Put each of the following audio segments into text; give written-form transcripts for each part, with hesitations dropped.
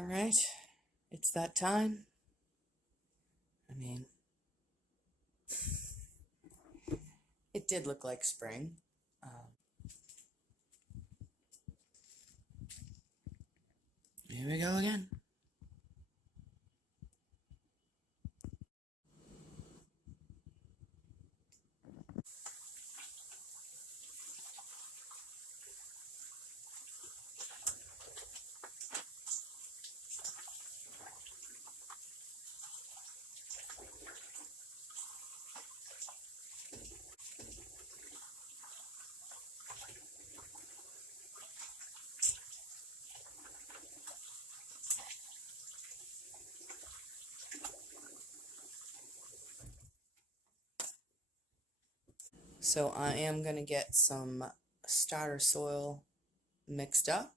All right, it's that time. I mean, it did look like spring. Here we go again. So I am going to get some starter soil mixed up.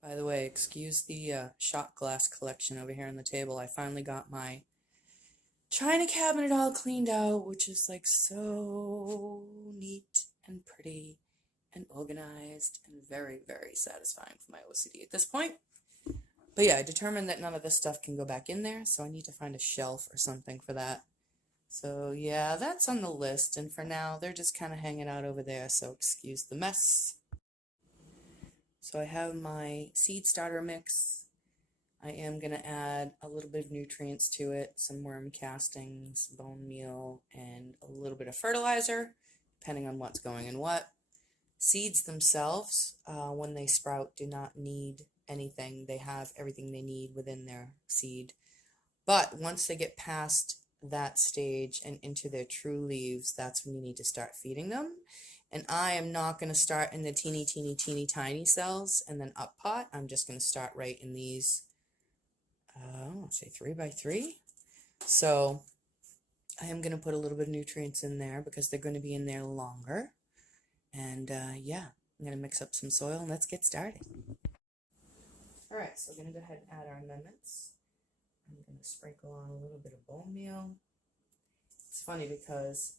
By the way, excuse the shot glass collection over here on the table. I finally got my china cabinet all cleaned out, which is like so neat and pretty and organized and very, very satisfying for my OCD at this point. But yeah, I determined that none of this stuff can go back in there, so I need to find a shelf or something for that. So yeah, that's on the list, and for now, they're just kind of hanging out over there, so excuse the mess. So I have my seed starter mix. I am going to add a little bit of nutrients to it, some worm castings, bone meal, and a little bit of fertilizer, depending on what's going in what. Seeds themselves, when they sprout, do not need anything. They have everything they need within their seed. But once they get past that stage and into their true leaves, that's when you need to start feeding them. And I am not going to start in the teeny tiny cells and then up pot. I'm just going to start right in these, let's say 3 by 3. So I am going to put a little bit of nutrients in there because they're going to be in there longer. And yeah, I'm going to mix up some soil and let's get started. All right, so we're going to go ahead and add our amendments. I'm going to sprinkle on a little bit of bone meal. It's funny because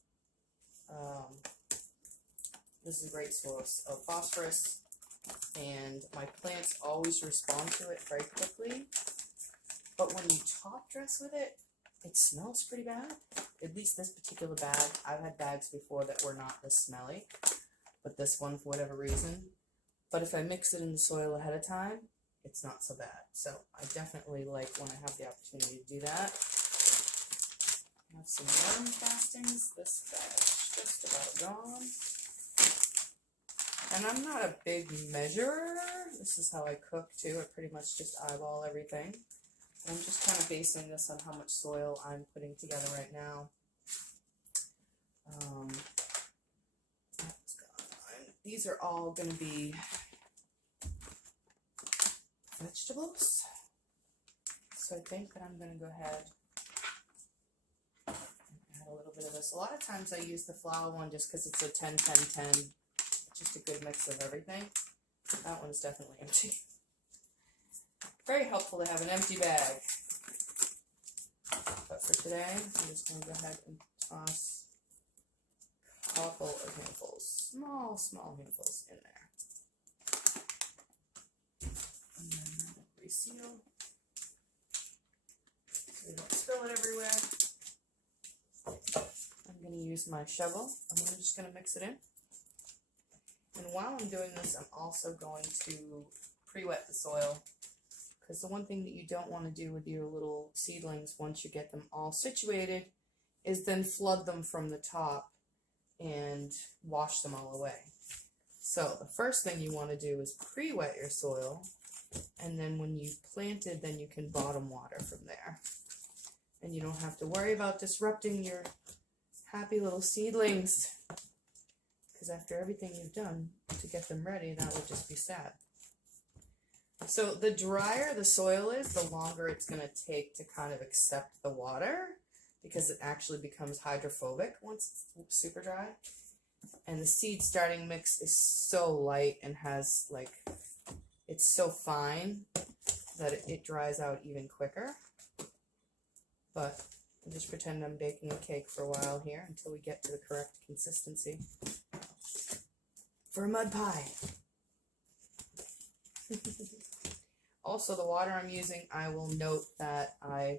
this is a great source of phosphorus, and my plants always respond to it very quickly. But when you top dress with it, it smells pretty bad. At least this particular bag. I've had bags before that were not this smelly, but this one, for whatever reason. But if I mix it in the soil ahead of time, it's not so bad. So I definitely like when I have the opportunity to do that. I have some worm castings. This bag's just about gone. And I'm not a big measurer. This is how I cook too. I pretty much just eyeball everything. I'm just kind of basing this on how much soil I'm putting together right now. That's gone. These are all going to be vegetables. So I think that I'm going to go ahead and add a little bit of this. A lot of times I use the flour one just because it's a 10-10-10. Just a good mix of everything. That one's definitely empty. Very helpful to have an empty bag. But for today, I'm just going to go ahead and toss a couple of handfuls, small handfuls in there. And then reseal so we don't spill it everywhere. I'm going to use my shovel. I'm just going to mix it in. And while I'm doing this, I'm also going to pre-wet the soil, because the one thing that you don't want to do with your little seedlings once you get them all situated is then flood them from the top and wash them all away. So the first thing you want to do is pre-wet your soil, and then when you've planted, then you can bottom water from there. And you don't have to worry about disrupting your happy little seedlings, because after everything you've done to get them ready, that would just be sad. So the drier the soil is, the longer it's going to take to kind of accept the water, because it actually becomes hydrophobic once it's super dry. And the seed starting mix is so light and has like, it's so fine that it dries out even quicker. But I'll just pretend I'm baking a cake for a while here until we get to the correct consistency for a mud pie. Also, the water I'm using, I will note that I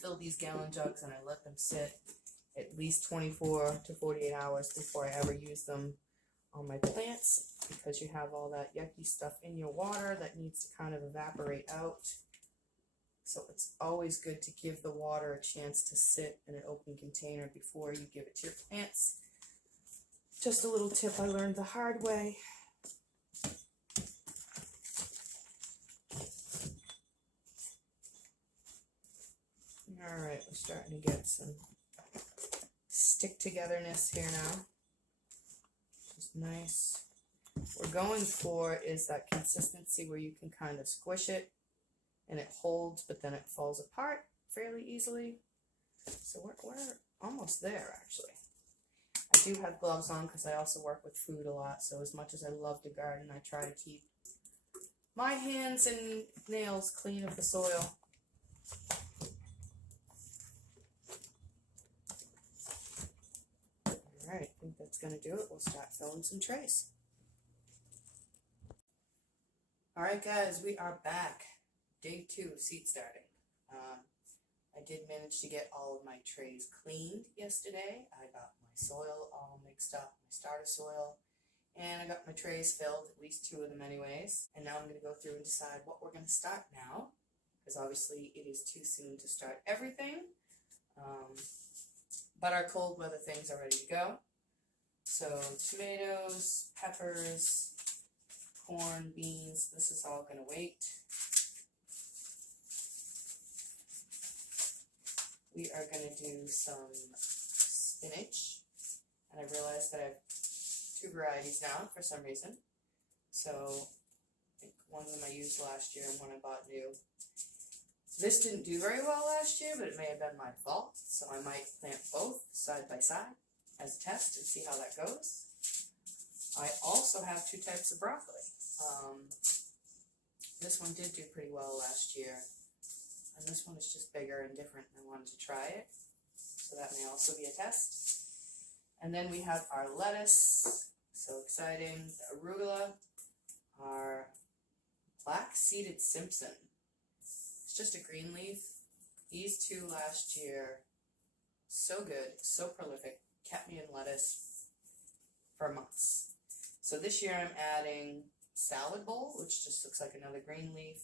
fill these gallon jugs and I let them sit at least 24 to 48 hours before I ever use them on my plants, because you have all that yucky stuff in your water that needs to kind of evaporate out. So it's always good to give the water a chance to sit in an open container before you give it to your plants. Just a little tip I learned the hard way. Alright, we're starting to get some stick togetherness here now. Just nice. What we're going for is that consistency where you can kind of squish it and it holds, but then it falls apart fairly easily. So we're almost there, actually. I do have gloves on because I also work with food a lot, so as much as I love to garden, I try to keep my hands and nails clean of the soil. Alright, I think that's going to do it. We'll start filling some trays. Alright guys, we are back. Day 2 of seed starting. I did manage to get all of my trays cleaned yesterday. I got my soil all mixed up, my starter soil, and I got my trays filled, at least 2 of them anyways. And now I'm going to go through and decide what we're going to start now, because obviously it is too soon to start everything. But our cold weather things are ready to go. So tomatoes, peppers, corn, beans, this is all going to wait. We are going to do some spinach, and I realized that I have 2 varieties now for some reason. So I think one of them I used last year and one I bought new. This didn't do very well last year, but it may have been my fault, so I might plant both side by side as a test and see how that goes. I also have 2 types of broccoli. This one did do pretty well last year, and this one is just bigger and different, and I wanted to try it, so that may also be a test. And then we have our lettuce, so exciting, the arugula, our black-seeded Simpson. It's just a green leaf. These 2 last year, so good, so prolific, kept me in lettuce for months. So this year I'm adding salad bowl, which just looks like another green leaf,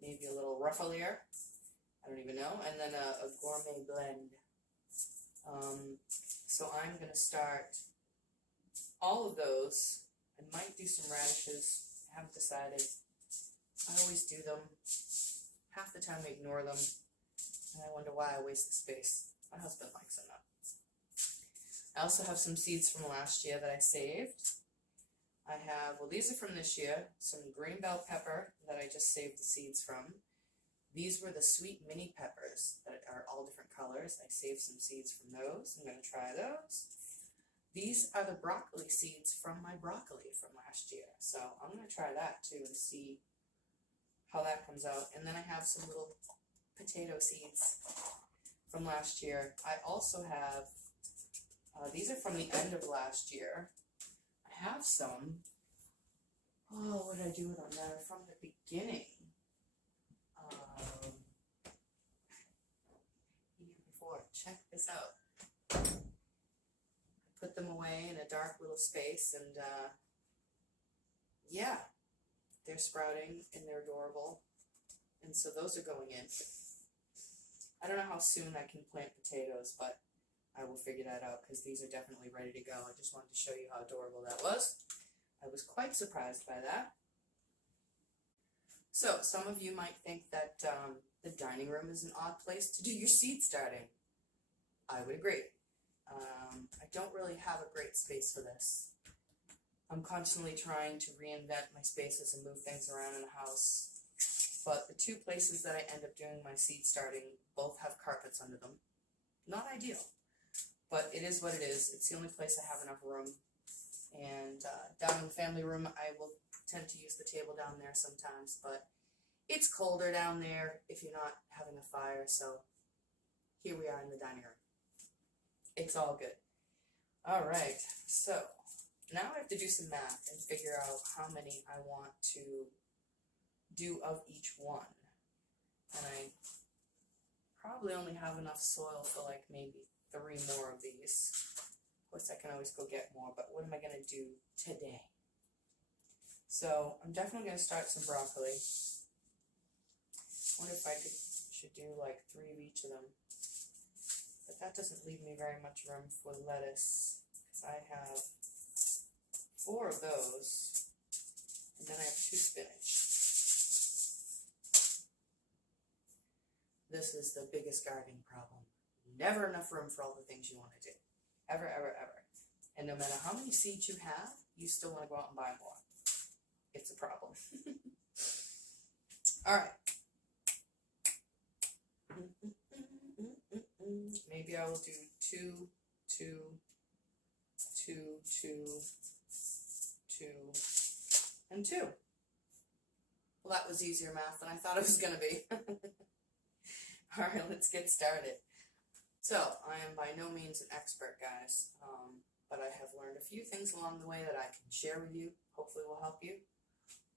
maybe a little ruffalier, I don't even know, and then a gourmet blend. So I'm going to start all of those. I might do some radishes, I haven't decided. I always do them. Half the time I ignore them, and I wonder why I waste the space. My husband likes them though. I also have some seeds from last year that I saved. I have, well, these are from this year, some green bell pepper that I just saved the seeds from. These were the sweet mini peppers that are all different colors. I saved some seeds from those. I'm going to try those. These are the broccoli seeds from my broccoli from last year. So I'm going to try that too and see how that comes out. And then I have some little potato seeds from last year. I also have, these are from the end of last year. I have some, oh, what did I do with them? They're from the beginning. Year before, check this out. I put them away in a dark little space, and yeah, they're sprouting and they're adorable, and so those are going in. I don't know how soon I can plant potatoes, but I will figure that out, because these are definitely ready to go. I just wanted to show you how adorable that was. I was quite surprised by that. So, some of you might think that the dining room is an odd place to do your seed starting. I would agree. I don't really have a great space for this. I'm constantly trying to reinvent my spaces and move things around in the house. But the 2 places that I end up doing my seed starting both have carpets under them. Not ideal, but it is what it is. It's the only place I have enough room. And down in the family room, I will tend to use the table down there sometimes, but it's colder down there if you're not having a fire, so here we are in the dining room. It's all good. Alright, so now I have to do some math and figure out how many I want to do of each one. And I probably only have enough soil for like maybe 3 more of these. Of course, I can always go get more, but what am I going to do today? So I'm definitely going to start some broccoli. I wonder if I should do like 3 of each of them. But that doesn't leave me very much room for lettuce, because I have 4 of those, and then I have 2 spinach. This is the biggest gardening problem. Never enough room for all the things you want to do. Ever, ever, ever. And no matter how many seeds you have, you still want to go out and buy more. It's a problem. Alright. Maybe I will do 2, 2, 2, 2, 2, and 2. Well, that was easier math than I thought it was going to be. Alright, let's get started. So, I am by no means an expert, guys, but I have learned a few things along the way that I can share with you, hopefully will help you.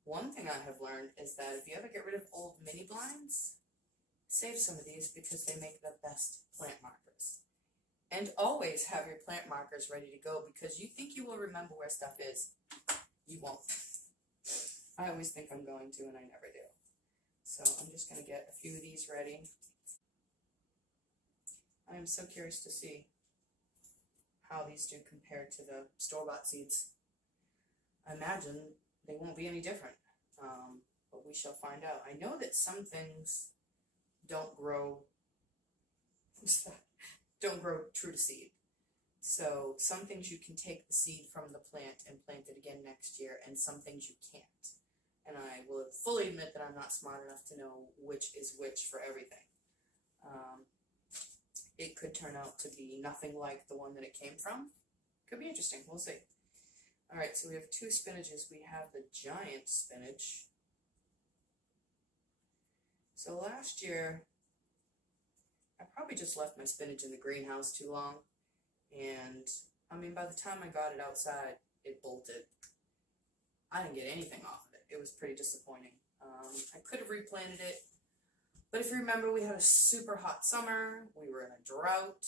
One thing I have learned is that if you ever get rid of old mini blinds, save some of these because they make the best plant markers. And always have your plant markers ready to go, because you think you will remember where stuff is. You won't. I always think I'm going to, and I never do. So I'm just going to get a few of these ready. I am so curious to see how these do compared to the store-bought seeds. I imagine they won't be any different, but we shall find out. I know that some things don't grow true to seed. So some things you can take the seed from the plant and plant it again next year, and some things you can't. And I will fully admit that I'm not smart enough to know which is which for everything. It could turn out to be nothing like the one that it came from. Could be interesting, we'll see. Alright, so we have 2 spinaches. We have the giant spinach. So last year, I probably just left my spinach in the greenhouse too long. And, I mean, by the time I got it outside, it bolted. I didn't get anything off of it. It was pretty disappointing. I could have replanted it. But if you remember, we had a super hot summer. We were in a drought.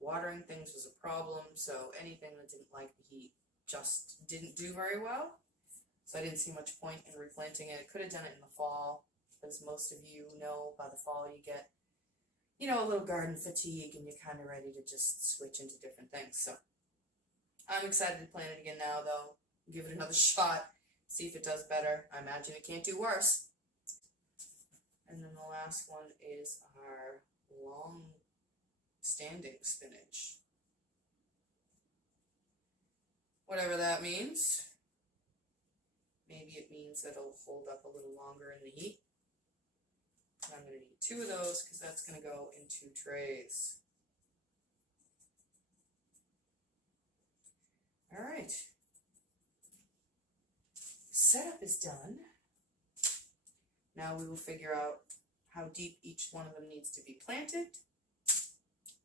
Watering things was a problem. So anything that didn't like the heat just didn't do very well. So I didn't see much point in replanting it. I could have done it in the fall. As most of you know, by the fall you get, you know, a little garden fatigue, and you're kind of ready to just switch into different things. So I'm excited to plant it again now, though. Give it another shot. See if it does better. I imagine it can't do worse. And then the last one is our long-standing spinach. Whatever that means. Maybe it means that it'll hold up a little longer in the heat. And I'm going to need 2 of those because that's going to go in 2 trays. Alright. Setup is done. Now we will figure out how deep each one of them needs to be planted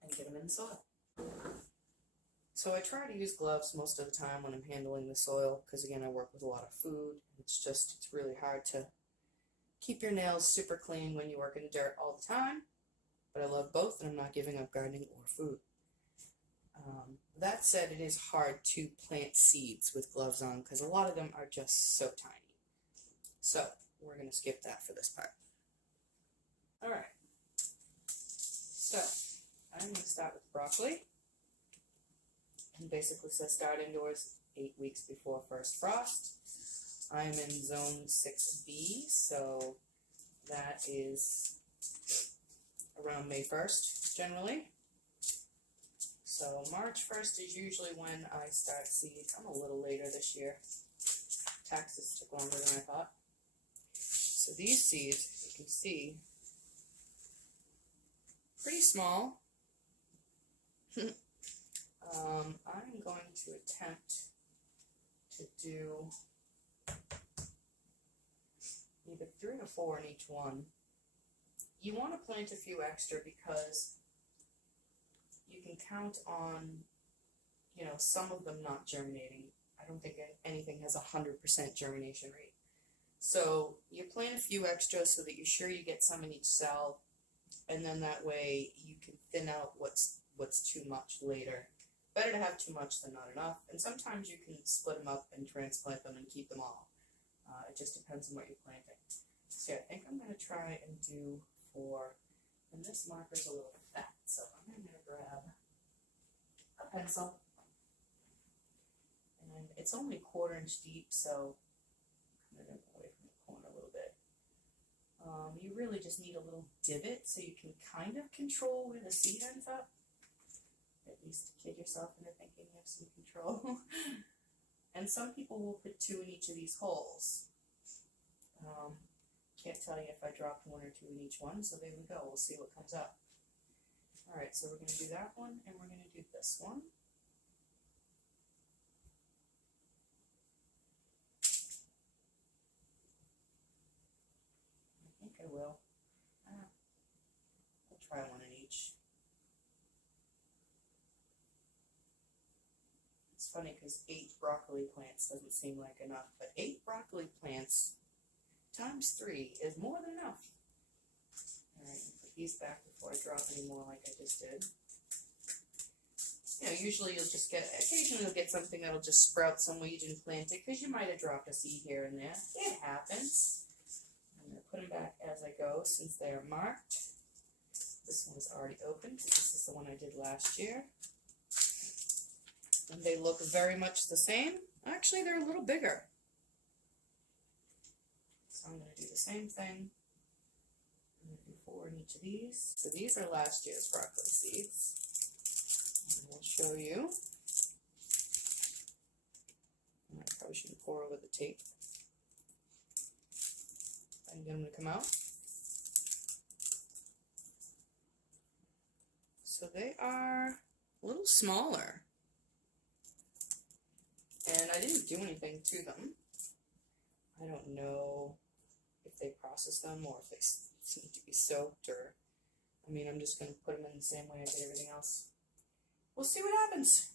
and get them in the soil. So I try to use gloves most of the time when I'm handling the soil, because again, I work with a lot of food. It's really hard to keep your nails super clean when you work in the dirt all the time. But I love both, and I'm not giving up gardening or food. That said, it is hard to plant seeds with gloves on, because a lot of them are just so tiny. So we're going to skip that for this part. Alright. So I'm going to start with broccoli. And basically says start indoors 8 weeks before first frost. I'm in zone 6B, so that is around May 1st generally. So March 1st is usually when I start seeds. I'm a little later this year. Taxes took longer than I thought. So these seeds, you can see, pretty small. I'm going to attempt to do either 3 or 4 in each one. You want to plant a few extra because you can count on, you know, some of them not germinating. I don't think anything has a 100% germination rate. So you plant a few extras so that you're sure you get some in each cell, and then that way you can thin out what's too much later. Better to have too much than not enough, and sometimes you can split them up and transplant them and keep them all. It just depends on what you're planting. So yeah, I think I'm going to try and do 4, and this marker's a little fat, so I'm going to grab a pencil, and it's only 1/4 inch deep, so I'm going to go away from the corner a little bit. You really just need a little divot so you can kind of control where the seed ends up. At least kid yourself into thinking you have some control. And some people will put 2 in each of these holes. Can't tell you if I dropped 1 or 2 in each one, so there we go. We'll see what comes up. Alright, so we're going to do that one, and we're going to do this one. I think I will. I'll try 1 in each. It's funny because 8 broccoli plants doesn't seem like enough, but 8 broccoli plants times 3 is more than enough. Alright, put these back before I drop any more like I just did. You know, usually occasionally you'll get something that'll just sprout somewhere you didn't plant it because you might have dropped a seed here and there. It happens. I'm going to put them back as I go since they are marked. This one's already open because this is the one I did last year. And they look very much the same. Actually, they're a little bigger. So I'm going to do the same thing. I'm going to do 4 in each of these. So these are last year's broccoli seeds. And I'll show you. I probably shouldn't pour over the tape. I can get them to come out. So they are a little smaller. And I didn't do anything to them. I don't know if they processed them or if they need to be soaked, or, I mean, I'm just going to put them in the same way I did everything else. We'll see what happens.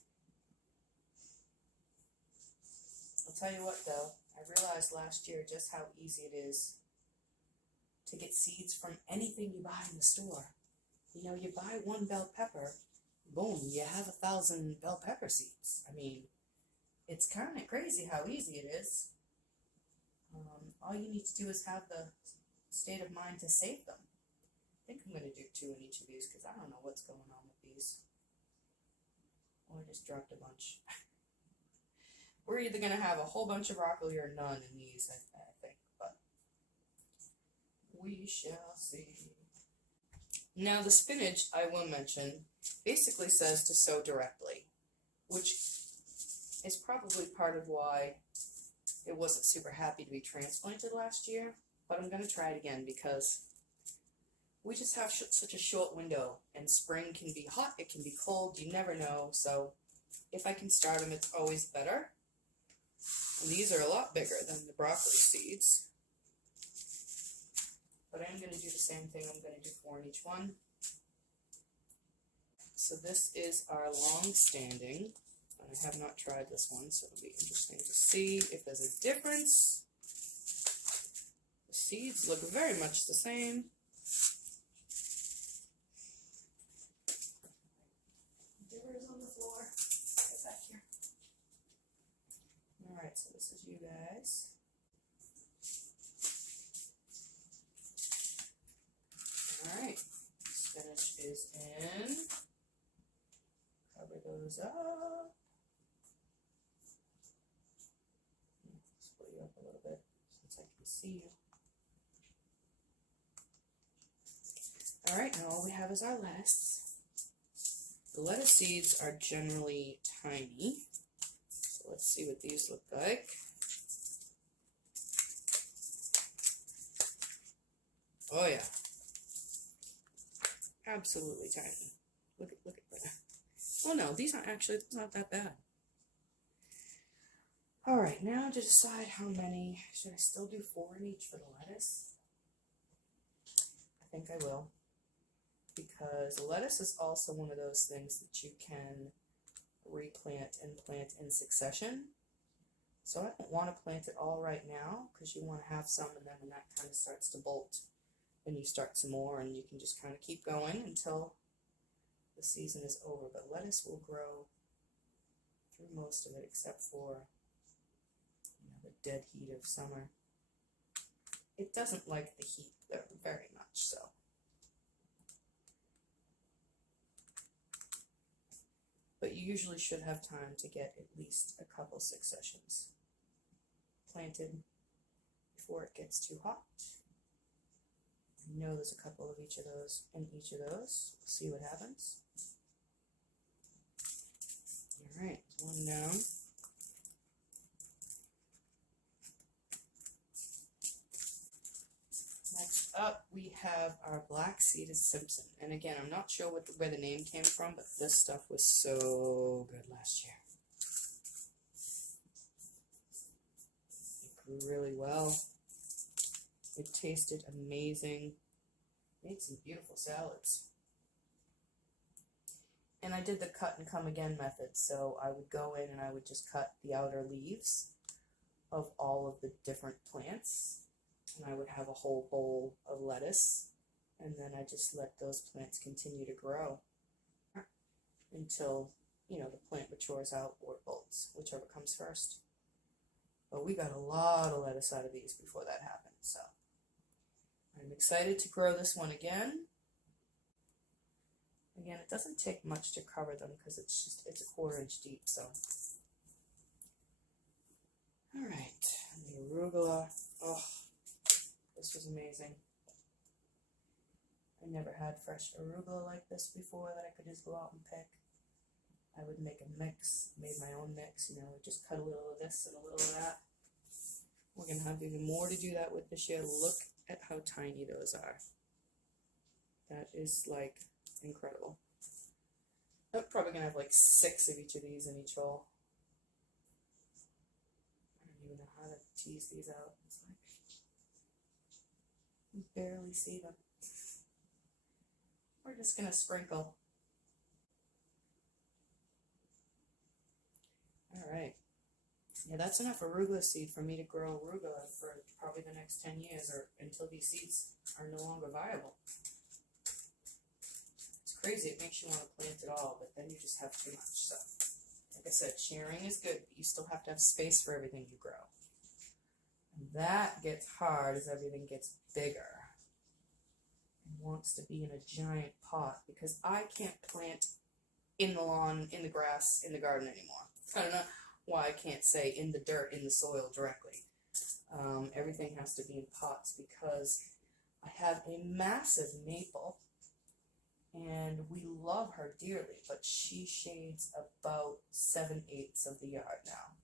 I'll tell you what though, I realized last year just how easy it is to get seeds from anything you buy in the store. You know, you buy 1 bell pepper, boom, you have 1,000 bell pepper seeds. I mean, it's kind of crazy how easy it is. All you need to do is have the state of mind to save them. I think I'm going to do 2 in each of these because I don't know what's going on with these. Oh, I just dropped a bunch. We're either going to have a whole bunch of broccoli or none in these, I think, but we shall see. Now the spinach, I will mention, basically says to sow directly, which is probably part of why it wasn't super happy to be transplanted last year, but I'm going to try it again because we just have such a short window, and spring can be hot, it can be cold, you never know, so if I can start them, it's always better. And these are a lot bigger than the broccoli seeds. But I am going to do the same thing. I'm going to do 4 in each one. So this is our long-standing. I have not tried this one, so it'll be interesting to see if there's a difference. The seeds look very much the same. Diggers on the floor. Get back here. Alright, so this is you guys. Alright, spinach is in. Cover those up. Split you up a little bit since I can see you. Alright, now all we have is our lettuce. The lettuce seeds are generally tiny. So let's see what these look like. Oh yeah. Absolutely tiny. Look at that. Oh no, these aren't actually, it's not that bad. Alright, now to decide how many, should I still do 4 in each for the lettuce? I think I will. Because lettuce is also one of those things that you can replant and plant in succession. So I don't want to plant it all right now because you want to have some, and then when that kind of starts to bolt, then you start some more, and you can just kind of keep going until the season is over. But lettuce will grow through most of it except for the dead heat of summer. It doesn't like the heat very much, so. But you usually should have time to get at least a couple successions planted before it gets too hot. I know there's a couple of each of those in each of those. We'll see what happens. Alright, one down. Next up, we have our black-seeded Simpson. And again, I'm not sure where the name came from, but this stuff was so good last year. It grew really well. It tasted amazing. Made some beautiful salads. And I did the cut and come again method, so I would go in and I would just cut the outer leaves of all of the different plants. And I would have a whole bowl of lettuce, and then I just let those plants continue to grow until, the plant matures out or it bolts, whichever comes first. But we got a lot of lettuce out of these before that happened, so I'm excited to grow this one again. Again, it doesn't take much to cover them because it's a 1/4 inch deep, so. Alright, and the arugula, oh. This was amazing. I never had fresh arugula like this before that I could just go out and pick. I would make a mix, made my own mix, just cut a little of this and a little of that. We're going to have even more to do that with this year. Look at how tiny those are. That is, incredible. I'm probably going to have, 6 of each of these in each hole. I don't even know how to tease these out. It's you barely see them. We're just going to sprinkle. Alright. Yeah, that's enough arugula seed for me to grow arugula for probably the next 10 years or until these seeds are no longer viable. It's crazy. It makes you want to plant it all, but then you just have too much. So, like I said, sharing is good, but you still have to have space for everything you grow. And that gets hard as everything gets bigger and wants to be in a giant pot because I can't plant in the lawn, in the grass, in the garden anymore. I don't know why I can't say in the dirt, in the soil directly. Everything has to be in pots because I have a massive maple and we love her dearly, but she shades about 7/8 of the yard now.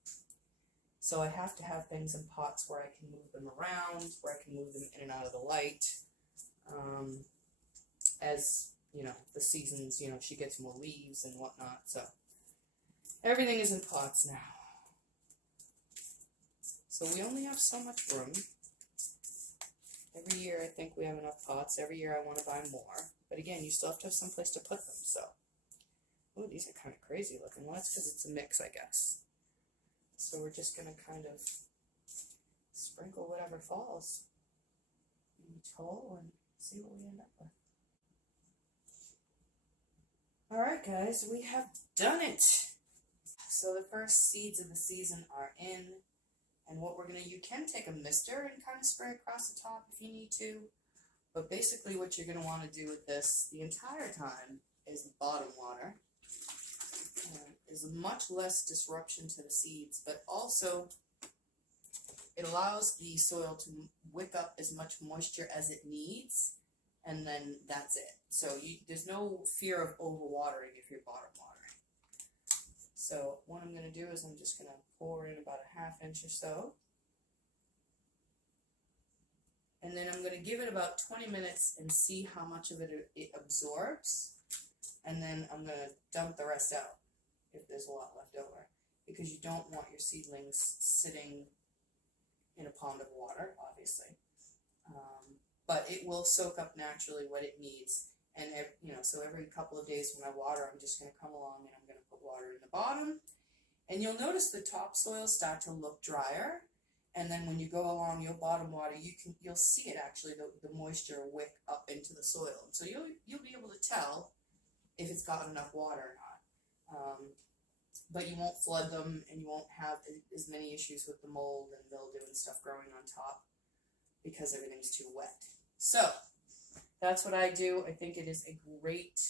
So I have to have things in pots where I can move them around, where I can move them in and out of the light. As, the seasons, she gets more leaves and whatnot. So everything is in pots now. So we only have so much room. Every year I think we have enough pots. Every year I want to buy more. But again, you still have to have some place to put them. So, oh, these are kind of crazy looking. Well, that's because it's a mix, I guess. So we're just going to kind of sprinkle whatever falls in each hole and see what we end up with. Alright guys, we have done it! So the first seeds of the season are in, and what you can take a mister and kind of spray across the top if you need to, but basically what you're going to want to do with this the entire time is the bottom water. Is much less disruption to the seeds, but also it allows the soil to wick up as much moisture as it needs, and then that's it. So there's no fear of overwatering if you're bottom watering. So what I'm going to do is I'm just going to pour in about a 1/2 inch or so, and then I'm going to give it about 20 minutes and see how much of it absorbs, and then I'm going to dump the rest out if there's a lot left over, because you don't want your seedlings sitting in a pond of water, obviously. But it will soak up naturally what it needs, and so every couple of days when I water, I'm just going to come along and I'm going to put water in the bottom, And you'll notice the topsoil start to look drier. And then when you go along your bottom water, you'll see it actually, the moisture wick up into the soil. And so you'll be able to tell if it's got enough water or not. But you won't flood them, and you won't have as many issues with the mold and mildew and stuff growing on top because everything's too wet. So that's what I do. I think it is a great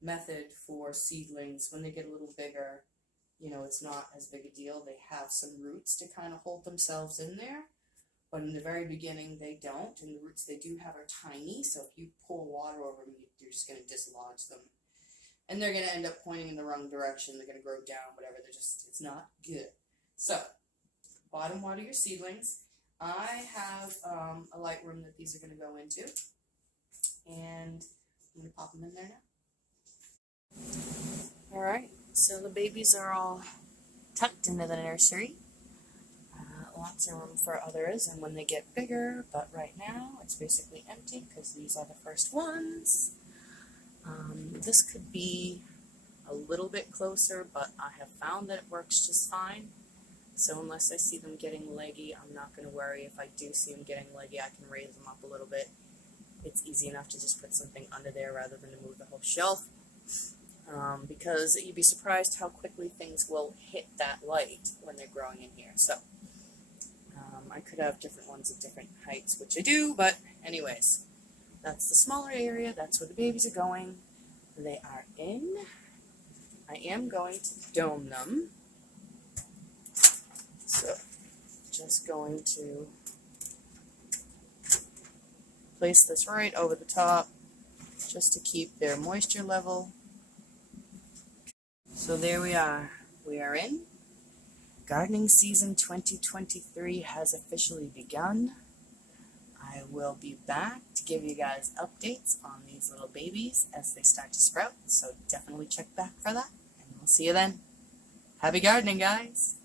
method for seedlings. When they get a little bigger, you know, it's not as big a deal. They have some roots to kind of hold themselves in there, but in the very beginning they don't, and the roots they do have are tiny, so if you pour water over them, you're just going to dislodge them. And they're going to end up pointing in the wrong direction. They're going to grow down, whatever. It's not good. So, bottom water your seedlings. I have a light room that these are going to go into. And I'm going to pop them in there now. Alright, so the babies are all tucked into the nursery. Lots of room for others, and when they get bigger, but right now it's basically empty because these are the first ones. This could be a little bit closer, but I have found that it works just fine. So unless I see them getting leggy, I'm not going to worry. If I do see them getting leggy, I can raise them up a little bit. It's easy enough to just put something under there rather than to move the whole shelf. Because you'd be surprised how quickly things will hit that light when they're growing in here. So I could have different ones at different heights, which I do, but anyways, that's the smaller area. That's where the babies are going. They are in. I am going to dome them. So, just going to place this right over the top just to keep their moisture level. So there we are. We are in. Gardening season 2023 has officially begun. I will be back to give you guys updates on these little babies as they start to sprout, so definitely check back for that, and we'll see you then. Happy gardening, guys!